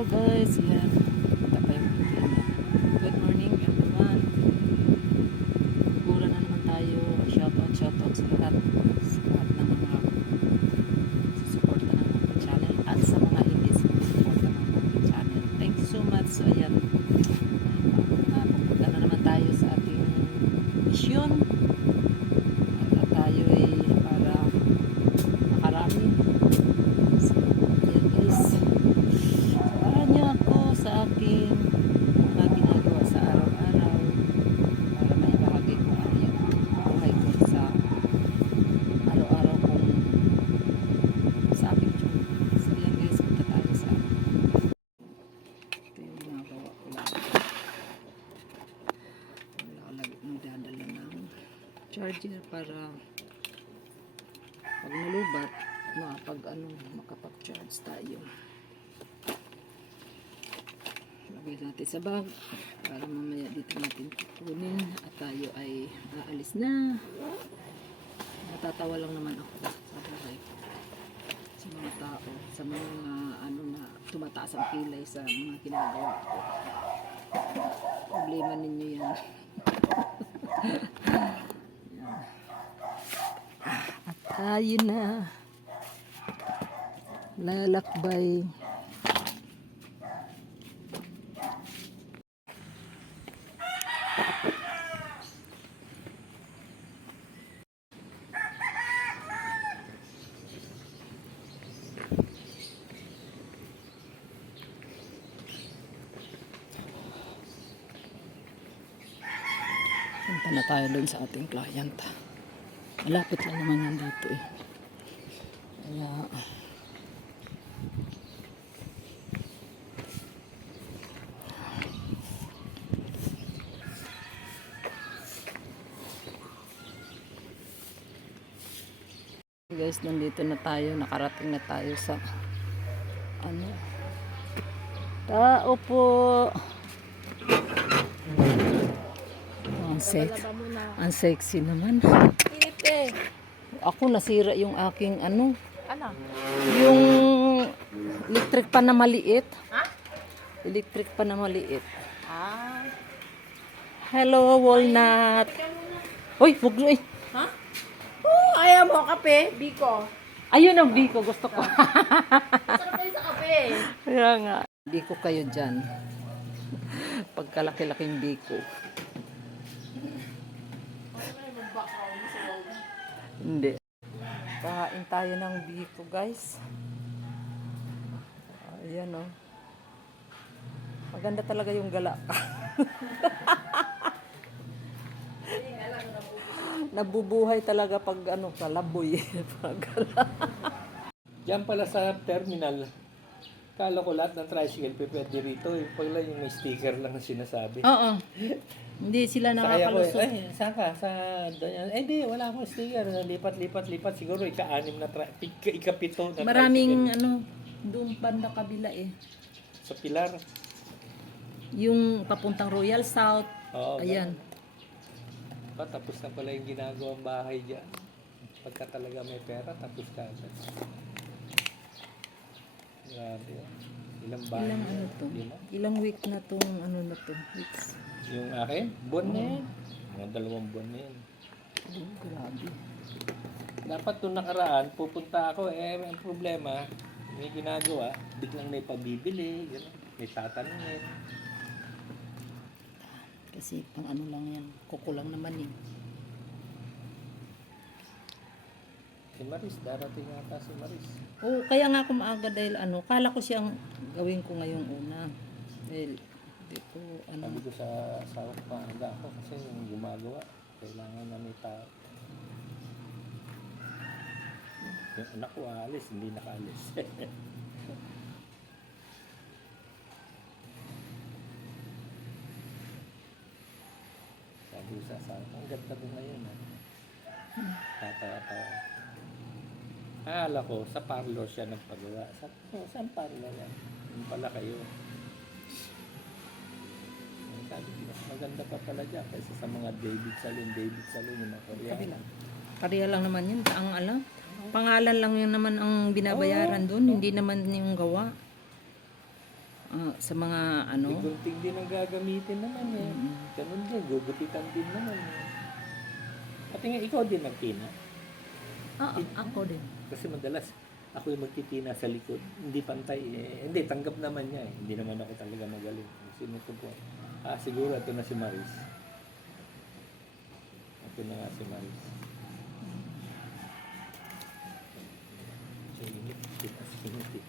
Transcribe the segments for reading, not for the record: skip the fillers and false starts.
Hello guys, yan. Kita pa yung pagkain. Good morning everyone. Gura na naman tayo. Shoutout sa lahat. Sa lahat ng mga susuporta ng ating channel at sa mga hindi sumusuporta ng ating channel. Thank you so much. So ayan, pupunta na naman tayo sa ating misyon. At tayo ay para makarami. So, ayan guys. Sa aking mga ginagawa sa araw-araw para maibahagi ko ano yung buhay ko sa araw-araw kong sa aking job. So yan guys, punta tayo sa ito yung ginagawa ko lang. Nagdadala ng charger para pag nalubat makapag-charge tayo. Lagay natin sa bag para mamaya dito natin kukunin at tayo ay aalis na. Natatawa lang naman ako sa buhay sa mga tao, sa mga ano na tumataas ang kilay sa mga ginagawa ko. Problema ninyo yan. Yan. At tayo na lalakbay. Punta na tayo doon sa ating client. Malapit lang naman yan dito eh. Kaya guys, nandito na tayo, nakarating na tayo sa ano, tao po. Ang sexy naman. Ako nasira yung aking ano? Yung electric pa na maliit. Electric pa na maliit. Hello, walnut. Uy, wag mo eh. Ayaw mo kape? Biko. Ayun ang biko, gusto ko. Sarap tayo sa kape. Kaya nga. Biko kayo dyan. Pagkalaki-laking biko. Hindi. Kain tayo ng biko, guys. Ayan, oh. Maganda talaga yung gala. Nabubuhay talaga pag ano, kalaboy. Diyan pala sa terminal, kala ko lahat ng tricycle pwede rito. Pag lang yung may sticker lang ang sinasabi. Oo. Hindi sila nakakalusot. Ay, saan ka? Di, wala akong sticker. Lipat. Siguro ika-6 na ika-7 na Maraming tricycle. ano, doon banda kabila eh. Sa Pilar. Yung papuntang Royal South. Oo. Ayan. Tapos na pala yung ginagawang bahay dyan. Pagka talaga may pera, tapos ka agad. Grabe. Ilang bahay? Ilang ano to? Ilang week na tong ano na to? Weeks. Yung akin? Buwan na yan. Mga 2 buwan na yan. Oh, grabe. Dapat nung nakaraan, pupunta ako, may problema, may ginagawa, biglang may pabibili, gano'n, may tatanungin. Kasi pang ano lang yan, kukulang naman eh. Si Maris, darating yata si Maris. Oo, kaya nga ako maaga dahil ano, kala ko siyang gawin ko ngayong una. Dahil, hindi ko, ano. Sabi ko sa asawa ko, maaga ako kasi yung gumagawa, kailangan na may tao. Yung anak ko aalis, hindi nakaalis. Sabi ko sa asawa ko, ang ganda ko ngayon. Tatawa-tawa. Akala ko, sa parlor siya nagpagawa. Sabi ko, saan parlor yan? Yung pala kayo. Sabi ko, maganda pa pala dyan kaysa sa mga David Salon yung mga Koreano. Pareha lang naman yun, ang alam. Pangalan lang yun naman ang binabayaran doon, hindi naman yung gawa. sa mga ano. Gunting din ang gagamitin naman eh. Ganun din, gugupitan din naman eh. Pati nga ikaw din nagtina. Ako din. Kasi madalas ako yung magtitina sa likod. Hindi pantay eh. Hindi, tanggap naman niya eh. Hindi naman ako talaga magaling. Sinusubukan. Siguro ito na si Maris. Ito na nga si Maris. Init. Init eh.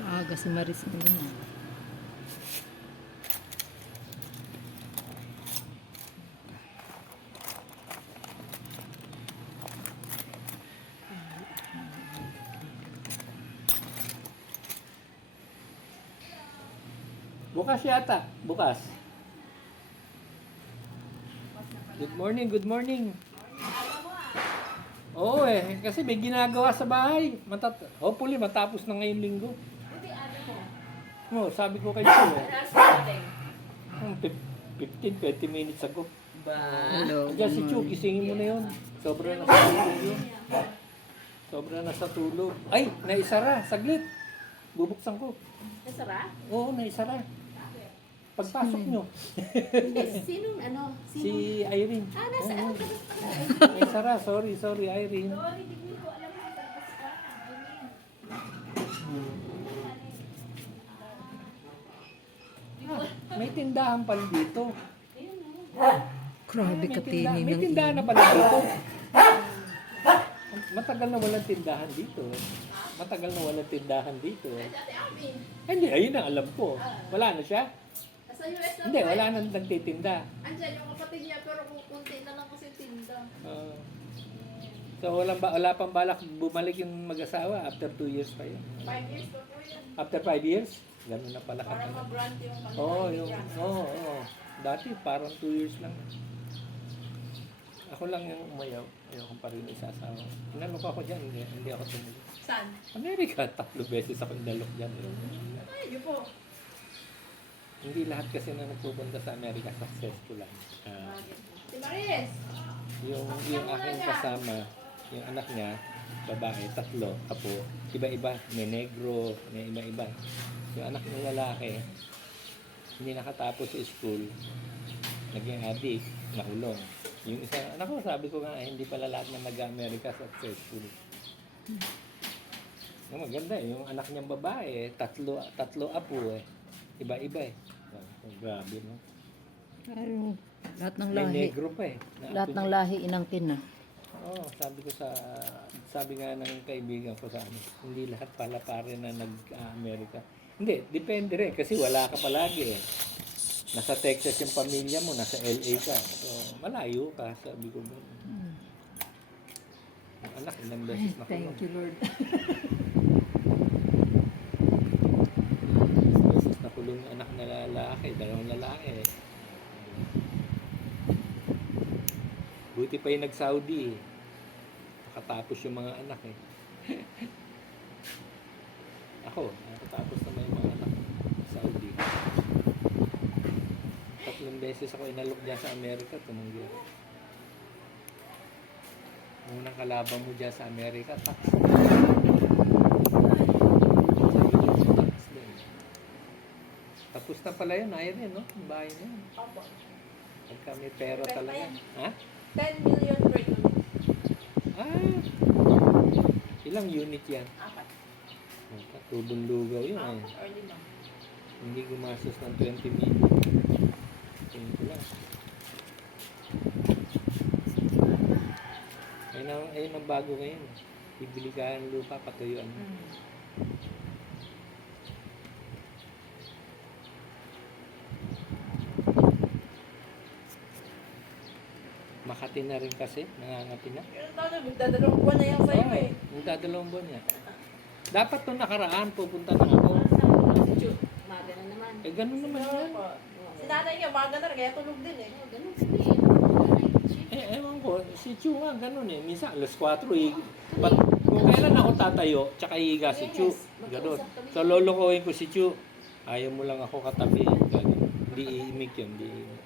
Maaga si Maris ngayon. Bukas yata. Bukas. Good morning, good morning. Oo kasi may ginagawa sa bahay. Hopefully matapos na ngayong linggo. Sabi ko kay Chu eh. 15-20 minutes ago. Hello. Diyan si Chu, gisingin mo na yun. Sobra na sa tulog yun. Sobra na sa tulog. Ay, naisara. Saglit. Bubuksan ko. Nasara? Oo, naisara. Pagpasok nyo. Sinong ano? Si Irene. Nasa Oo. Naisara. Sorry, Irene. Sorry, hindi ko alam mo. Tapos ka. May tindahan pala dito. Grabe ka tini May ng tindahan na pala dito. Matagal na walang tindahan dito. Matagal na walang tindahan dito. Ate Abby, Hindi, ayun ang alam ko. Wala na siya? nasa US na Hindi, to eh. wala na nagtitinda. Andyan yung kapatid niya pero kukunti na lang kasi tinda. So wala pang balak bumalik yung mag-asawa after 2 years pa yun. 5 years pa po yan. After 5 years? Ganun na pala Para katagal. mag-grant yung kanila. Oo. Dati parang 2 years lang. Ako lang yung umayaw. Ayoko pa rin isasawa. Inalok ako dyan, hindi ako tumulog. Saan? Amerika, 3 beses ako inalok dyan. Ay, yun po. Hindi lahat kasi na nagpupunta sa Amerika successful lang. Si Maris! Yung aking kasama, yung anak niya, babae, 3, apo, iba-iba, may negro, may iba-iba. Yung anak ng lalaki, hindi nakatapos sa school, naging addict, nakulong. Yung isa, anak ko, sabi ko nga, hindi pala lahat na nag-Amerika successful. Yung maganda yung anak niyang babae, 3 apo iba-iba grabe no. Ayun, lahat ng May lahi. negro pa Lahat ng lahi inangkin na. sabi nga ng kaibigan ko sa amin, hindi lahat pala pare na nag-Amerika. Hindi, depende rin kasi wala ka palagi eh. Nasa Texas yung pamilya mo, nasa LA ka. So, malayo ka, sabi ko. Ang anak, ilang beses na Thank you, Lord. beses nakulong yung anak na lalaki, 2 lalaki. Buti pa yung nag-Saudi eh. Nakatapos yung mga anak eh. Ako, nakatapos naman yung mga anak Saudi. 3 beses ako inalok dyan sa Amerika, tumanggi. Unang kalaban mo dyan sa Amerika, tax. Tax din. Tapos na pala yun, ayun no? Yung bahay na yun. Opo. Pagka may pera talaga. Ha? 10 million per unit. Ilang unit yan? 4. Tubong lugaw yun. Or 5. Hindi gumastos ng 20 million. Tingin ko lang. Ayun ang bago ngayon. Bibili ka ng lupa, patuyuan mo. Makati na rin kasi, nangangati na. Yung taon na, magdadalawang buwan na yan sa'yo eh. Magdadalawang buwan niya. Dapat to nakaraan, pupunta na ako. Umaga na naman. Ganun naman yan. Si nanay niya, umaga na rin, kaya tulog din eh. Ganun sabihin. Ewan ko, si Chu nga ganun eh. Minsan, alas 4 eh. Kung kailan ako tatayo, tsaka hihiga si Chu. Ganun. So, lolokohin ko si Chu. Ayaw mo lang ako katabi. Ganun. Hindi iimik yun. Hindi iimik.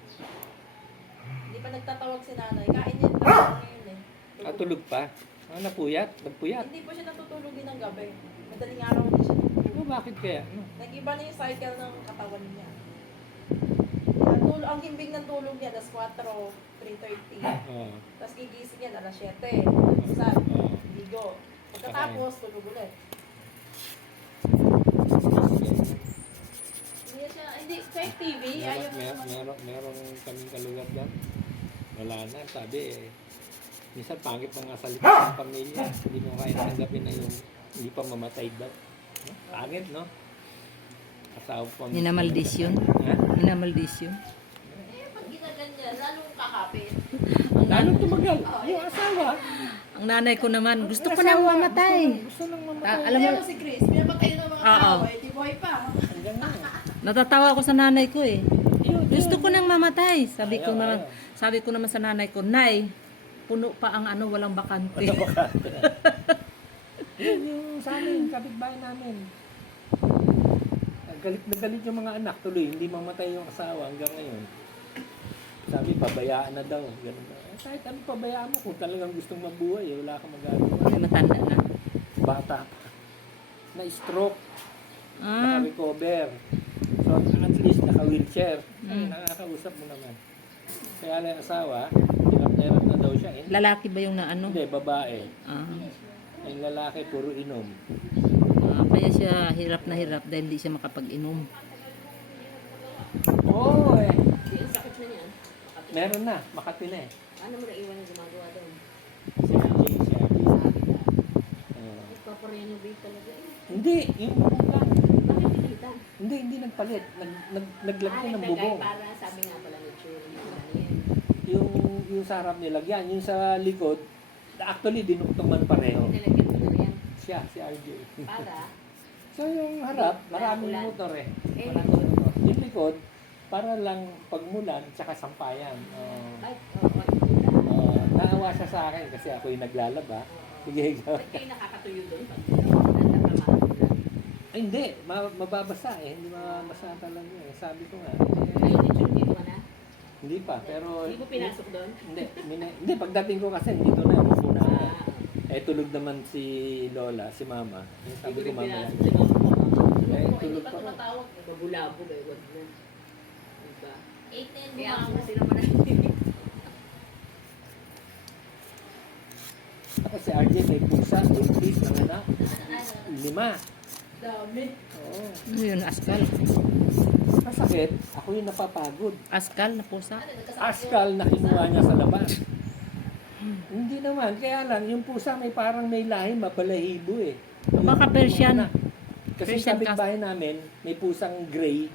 Hindi pa nagtatawag si nanay. Kain niya yung tawag ngayon eh. Tulog pa. Napuyat? Nagpuyat? Hindi po siya natutulog din ng gabi. Madaling araw din siya natutulog. Bakit kaya? Ano? Nag-iba na yung cycle ng katawan niya. Ang himbing ng tulog niya, das 4, 3:30. Oo. Tapos gigising niya, alas 7. Almusal, Oo. ligo. Pagkatapos, tulog ulit. Hindi, kahit TV, ayaw mo naman. Meron kaming kalugar dyan. Wala na. Sabi minsan pangit na nga salita ng pamilya. Hindi mo kaya tanggapin na yung hindi pa mamatay daw. No? Pangit, no? Asawa pa. Minamaldisyon. Ha? Minamaldisyon. Eh, pag ginaganyan, lalong kakapit. Lalong tumagal. Yung asawa. Ang nanay ko naman, gusto ko nang mamatay. Gusto nang mamatay. Alam mo, Kaya mo si Chris, pinapatay ng mga Oo. tao, eh, di boy pa. Hanggang na. natatawa ako sa nanay ko eh. Yun, Gusto yun. ko nang mamatay. Sabi ko Ayaw, naman, ayaw. sabi ko naman sa nanay ko, Nay, puno pa ang ano, walang bakante. Yun yung sa amin, kapitbahay namin. Galit na galit yung mga anak tuloy, hindi mamatay yung asawa hanggang ngayon. Sabi, pabayaan na daw. Ganun na. Kahit ano pabayaan mo, kung talagang gustong mabuhay, wala kang magagawa. Ay, matanda na. Bata pa. Na-stroke, Ah, naka-recover. So, at least naka-wheelchair. Mm. Nakakausap mo naman. Kaya lang yung asawa, hirap na daw siya. lalaki ba yung naano? Hindi, babae. Ah, Yung lalaki, puro inom. kaya siya hirap na hirap dahil hindi siya makapag-inom. Oo eh. Yung sakit na niyan. Meron na, Makati na eh. Ano mo naiwan yung gumagawa doon? Si RJ, si RJ. Oo. Nagpaparenovate talaga eh. Hindi, yung bubong lang. Bakit pilitan? Hindi nagpalit. Naglagay ng bubong. Para sabi nga pala ng churi yung ano yan. Yung sa harap nilagyan. Yung sa likod, actually, dinuktungan pareho. Nilagyan mo na yan. Siya, si RJ. Para? So yung harap, maraming Ulan. motor eh. Eh, Maraming motor. Yung likod, para lang pagmulan, tsaka sampayan. Ay, oo. Naawa siya sa akin kasi ako yung naglalaba. Sige, ikaw. Ba't kayo nakakatuyo doon? Pag natamaan ulan. Ay, hindi. Mababasa eh. Hindi mababasa talaga eh. Sabi ko nga. Ayun yung churi dito na? Hindi pa, pero... Hindi mo pinasok doon? Hindi, pagdating ko kasi dito na, upo na ako. Ah, Tulog naman si Lola, si Mama. Sabi ko mamaya. pinasok sa mga Eh, Hindi tulog pa pa rin. tumatawag. Babulabog eh, wag na. Diba? 8 na Kaya ako bumangon. kasi naman ay Ako si RJ may pusa, buntis, ng anak. 5. Dami. Oo. Ano yun, askal? Masakit, ako yung napapagod. Askal na pusa? Askal na kinuha niya sa labas. Hindi naman, kaya lang, yung pusa may parang may lahi, mabalahibo eh. Baka Persian. Yung anak. Kasi Persian sa kapitbahay namin, may pusang gray.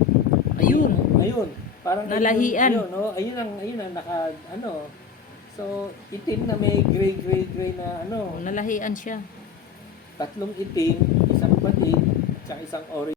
Ayun. Ayun. Parang Nalahian. Yun, no? Ayun ang naka, ano. So, itim na may gray na ano. Nalahian siya. 3 itim, isang batik, at saka isang orange.